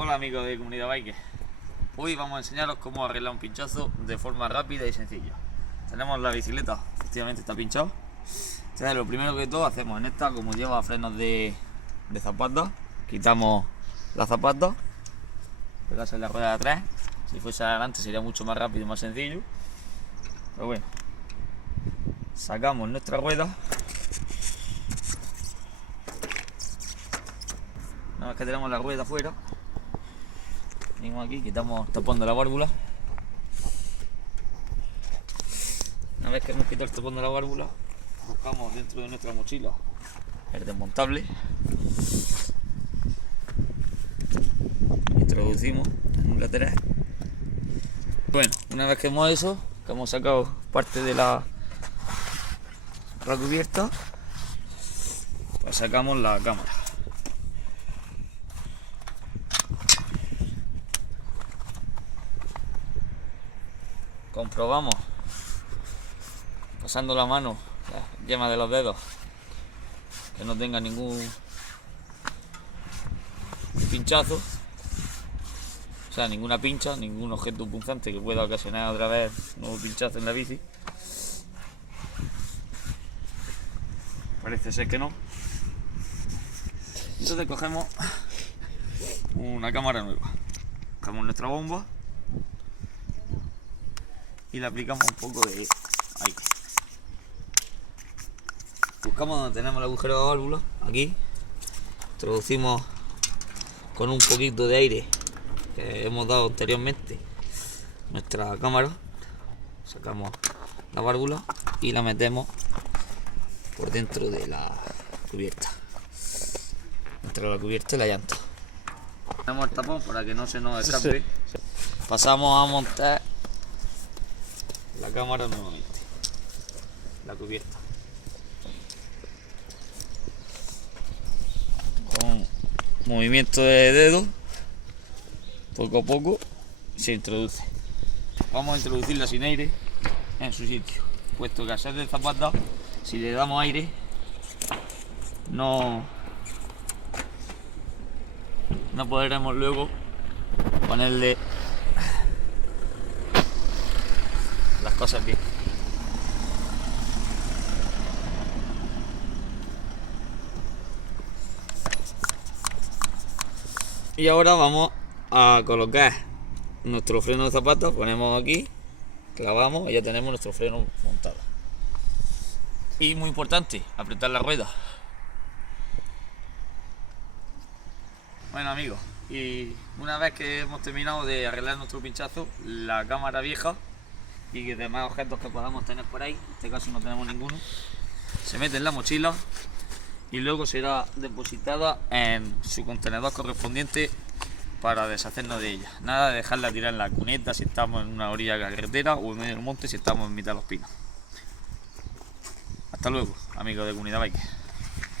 Hola amigos de Comunidad Bike. Hoy vamos a enseñaros cómo arreglar un pinchazo de forma rápida y sencilla. Tenemos la bicicleta, efectivamente está pinchado. Entonces lo primero que todo hacemos en esta, como lleva frenos de zapata, quitamos la zapata, pegarse en la rueda de atrás. Si fuese adelante sería mucho más rápido y más sencillo. Pero bueno, sacamos nuestra rueda. Una vez que tenemos la rueda fuera, venimos aquí, quitamos tapón de la válvula. Una vez que hemos quitado el tapón de la válvula, buscamos dentro de nuestra mochila el desmontable, introducimos en un lateral. Bueno, una vez que hemos eso, que hemos sacado parte de la cubierta, pues sacamos la cámara. Comprobamos, pasando la mano, la yema de los dedos, que no tenga ningún pinchazo, o sea, ninguna pincha, ningún objeto punzante que pueda ocasionar otra vez un nuevo pinchazo en la bici. Parece ser que no. Entonces cogemos una cámara nueva, cogemos nuestra bomba y le aplicamos un poco de aire. Buscamos donde tenemos el agujero de válvula, aquí, introducimos con un poquito de aire que hemos dado anteriormente nuestra cámara, sacamos la válvula y la metemos por dentro de la cubierta, entre la cubierta y la llanta. Ponemos el tapón para que no se nos escape. Pasamos a montar la cámara nuevamente, la cubierta, con movimiento de dedo, poco a poco se introduce. Vamos a introducirla sin aire en su sitio, puesto que al ser de zapata, si le damos aire no podremos luego ponerle las cosas bien. Y ahora vamos a colocar nuestro freno de zapata, ponemos aquí, clavamos y ya tenemos nuestro freno montado. Y muy importante, apretar la rueda. Bueno amigos, y una vez que hemos terminado de arreglar nuestro pinchazo, la cámara vieja y que demás objetos que podamos tener por ahí, en este caso no tenemos ninguno, se mete en la mochila y luego será depositada en su contenedor correspondiente para deshacernos de ella. Nada de dejarla tirar en la cuneta si estamos en una orilla de carretera o en medio del monte si estamos en mitad de los pinos. Hasta luego, amigos de Comunidad Bike.